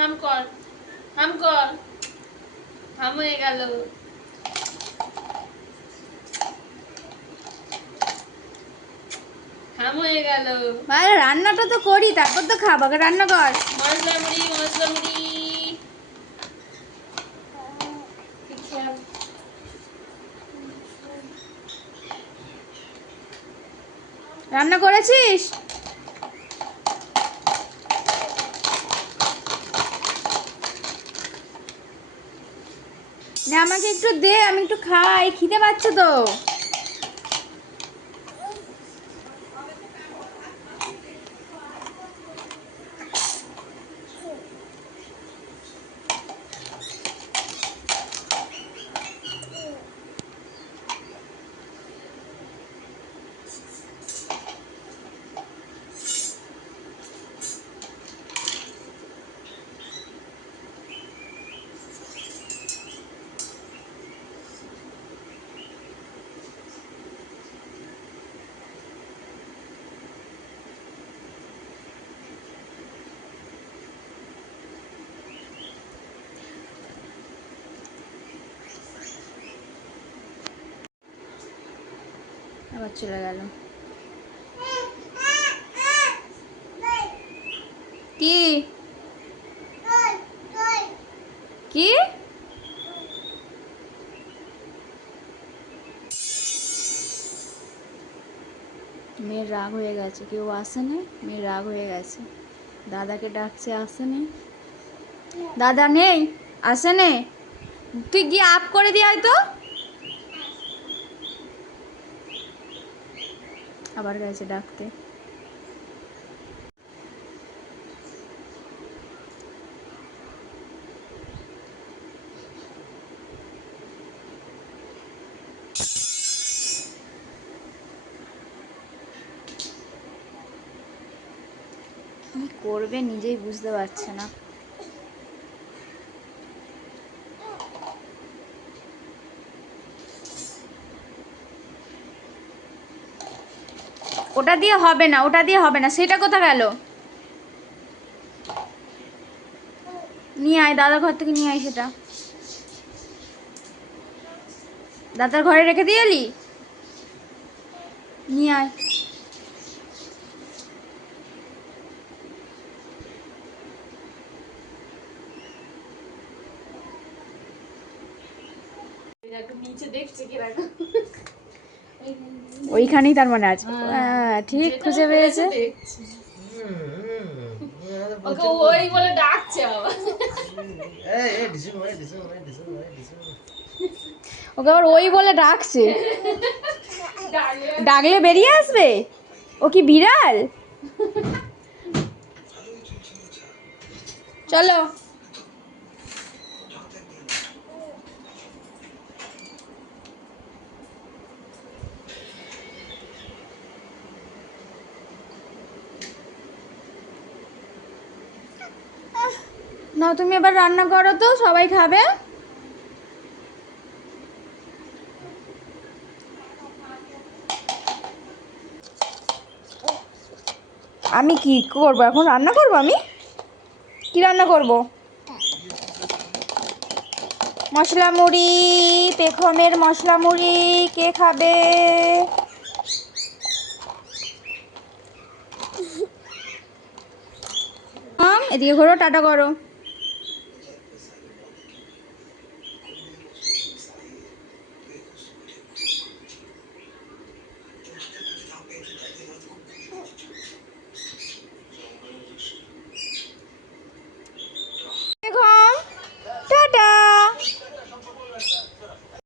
হাম কর। হাম কর। হাম হয়ে গেল। হাম হয়ে গেল। আরে রান্নাটা তো করি তারপর তো খাব। রান্না কর। মশলা মুড়ি মশলা মুড়ি। রান্না করেছিস? আমাকে একটু দে আমি একটু খাই খিদে পাচ্ছে তো। আবার চলে গেল। কি? কি? মেয়ের রাগ হয়ে গেছে, কেউ আসেনি? মেয়ের রাগ হয়ে গেছে। দাদাকে ডাকছে, আসেনি? দাদা নেই? আসেনে? তুই গিয়ে আপ করে দিয়ে হয়তো। আবার গেছে ডাকতে। করবে নিজেই বুঝতে পারছে না। ওটা দিয়ে হবে না ওটা দিয়ে হবে না সেটা কোথা গেল? নিয়ে আয় দাদার ঘর থেকে নিয়ে আয় সেটা। দাদার ঘরে রেখে দিয়ে এলি? নিয়ে আয়। ওইখানেই তার মানে আছে। হ্যাঁ, ঠিক খুঁজে পেয়েছে। ওকে ওই বলে ডাকছে আবার। ওকে আবার ওই বলে ডাকছে। ডাকলে বেরিয়ে আসবে? ও কি বিড়াল? চলো। না, তুমি এবার রান্না করো তো, সবাই খাবে। আমি কি করব এখন? রান্না করব আমি? কি রান্না করব? মশলা মুড়ি পেখমের মশলা মুড়ি কে খাবে আম, এদিকে ঘোরো টাটা করো।